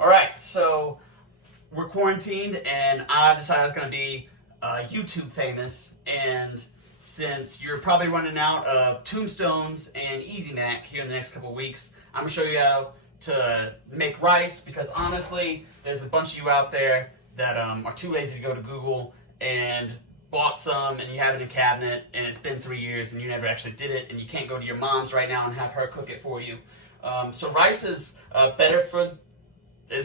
All right, so we're quarantined, and I decided I was going to be YouTube famous. And since you're probably running out of Tombstones and Easy Mac here in the next couple weeks, I'm going to show you how to make rice. Because honestly, there's a bunch of you out there that are too lazy to go to Google and bought some, and you have it in a cabinet, and it's been 3 years, and you never actually did it, and you can't go to your mom's right now and have her cook it for you. So rice is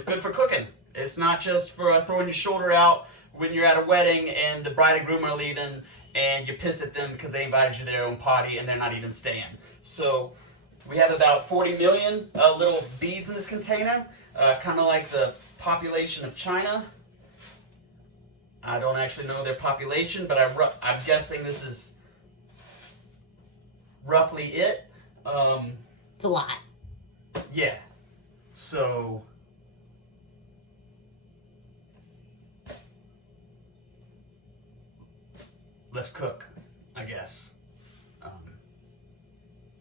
good for cooking. It's not just for throwing your shoulder out when you're at a wedding and the bride and groom are leaving and you're pissed at them because they invited you to their own party and they're not even staying. So we have about 40 million little beads in this container, kind of like the population of China. I don't actually know their population, but I'm guessing this is roughly it. It's a lot. Yeah. So let's cook, I guess.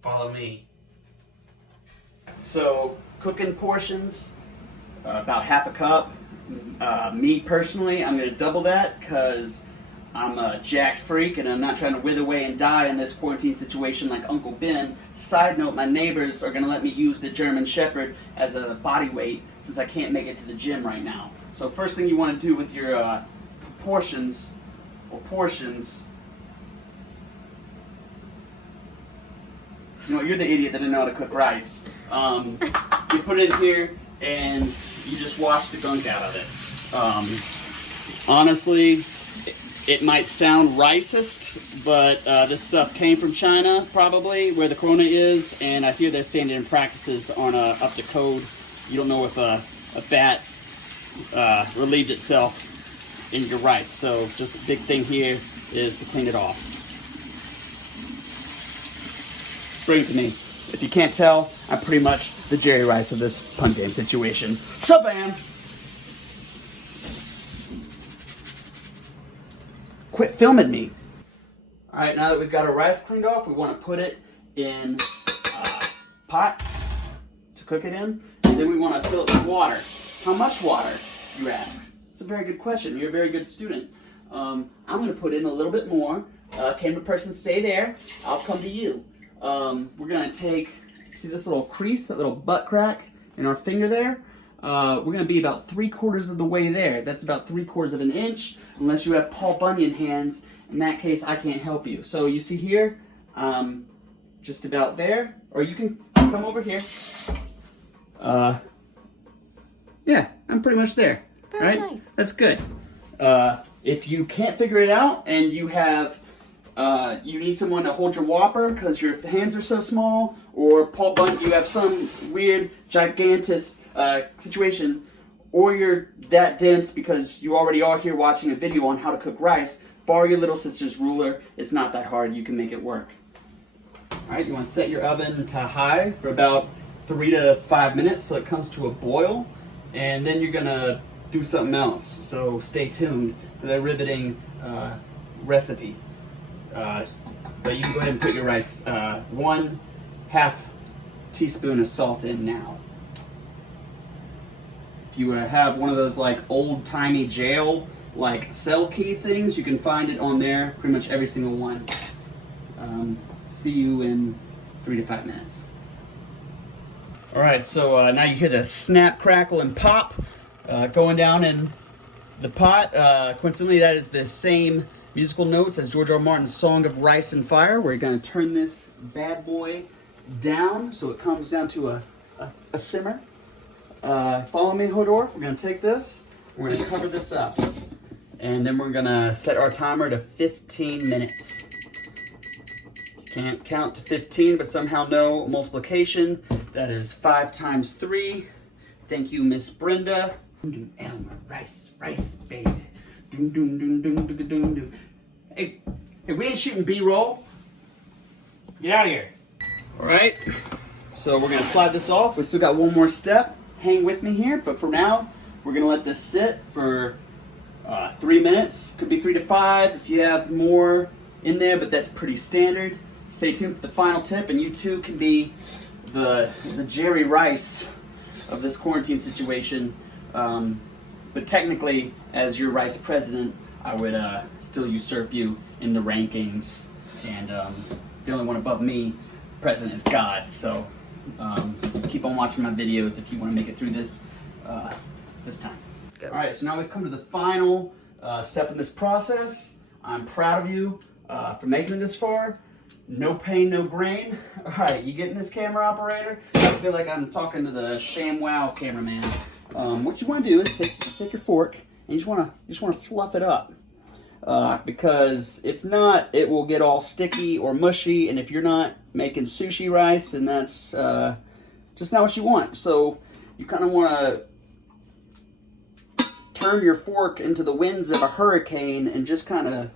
Follow me. So cooking portions, about half a cup. Me personally, I'm going to double that because I'm a jacked freak and I'm not trying to wither away and die in this quarantine situation like Uncle Ben. Side note, my neighbors are going to let me use the German Shepherd as a body weight since I can't make it to the gym right now. So first thing you want to do with your portions, you know, you're the idiot that didn't know how to cook rice. You put it in here and you just wash the gunk out of it. Honestly, it might sound racist, but this stuff came from China, probably, where the corona is, and I hear their standard and practices aren't up to code. You don't know if a bat relieved itself in your rice. So just a big thing here is to clean it off. Bring it to me. If you can't tell, I'm pretty much the Jerry Rice of this pun game situation. Shabam! Quit filming me. Alright, now that we've got our rice cleaned off, we want to put it in a pot to cook it in. And then we want to fill it with water. How much water, you ask? It's a very good question. You're a very good student. I'm going to put in a little bit more. Camera person, stay there. I'll come to you. We're going to take, see this little crease, that little butt crack in our finger there? We're going to be about 3/4 of the way there. That's about 3/4 of an inch, unless you have Paul Bunyan hands. In that case, I can't help you. So you see here, just about there, or you can come over here. Yeah, I'm pretty much there. Very right? nice. That's good. If you can't figure it out and you have you need someone to hold your Whopper because your hands are so small, or Paul Bunyan, you have some weird gigantus situation, or you're that dense because you already are here watching a video on how to cook rice, borrow your little sister's ruler. It's not that hard. You can make it work. Alright, you want to set your oven to high for about 3 to 5 minutes so it comes to a boil, and then you're going to do something else. So stay tuned for the riveting recipe. But you can go ahead and put your rice, 1/2 teaspoon of salt in now. If you have one of those like old-timey jail like cell key things, you can find it on there, pretty much every single one. See you in 3 to 5 minutes. Alright, so now you hear the snap, crackle, and pop going down in the pot. Coincidentally, that is the same musical notes as George R. R. Martin's Song of Rice and Fire. We're going to turn this bad boy down so it comes down to a simmer. Follow me, Hodor. We're going to take this, we're going to cover this up, and then we're going to set our timer to 15 minutes. You can't count to 15, but somehow know multiplication. That is 5 times 3. Thank you, Miss Brenda. Elmer, rice, baby. Doom, doom, doom, doom, doom, doom, doom. Hey, we ain't shooting B-roll. Get out of here. All right, so we're gonna slide this off. We still got one more step. Hang with me here, but for now, we're gonna let this sit for 3 minutes. Could be 3 to 5 if you have more in there, but that's pretty standard. Stay tuned for the final tip, and you too can be the Jerry Rice of this quarantine situation. But technically, as your rice president, I would still usurp you in the rankings. And the only one above me, president, is God. So keep on watching my videos if you want to make it through this time. Go. All right, so now we've come to the final step in this process. I'm proud of you for making it this far. No pain, no grain. All right, you getting this, camera operator? I feel like I'm talking to the ShamWow cameraman. What you want to do is take your fork and you just want to fluff it up, because if not, it will get all sticky or mushy. And if you're not making sushi rice, then that's just not what you want. So you kind of want to turn your fork into the winds of a hurricane and just kind of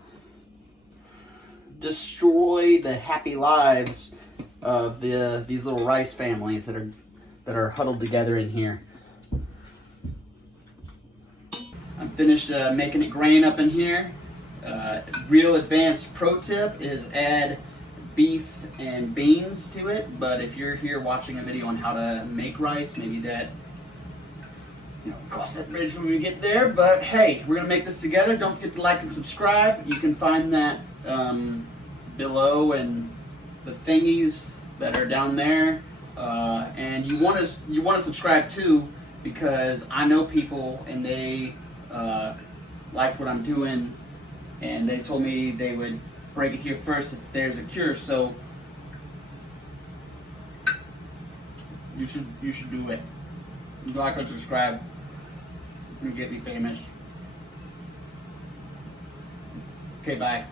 destroy the happy lives of these little rice families that are huddled together in here. I'm finished making it grain up in here. Real advanced pro tip is add beef and beans to it, but if you're here watching a video on how to make rice, maybe that, cross that bridge when we get there. But hey, we're gonna make this together. Don't forget to like and subscribe. You can find that below and the thingies that are down there. And you want to subscribe too, because I know people and they like what I'm doing, and they told me they would break it here first if there's a cure. So you should do it. Like and subscribe and get me famous. Okay, bye.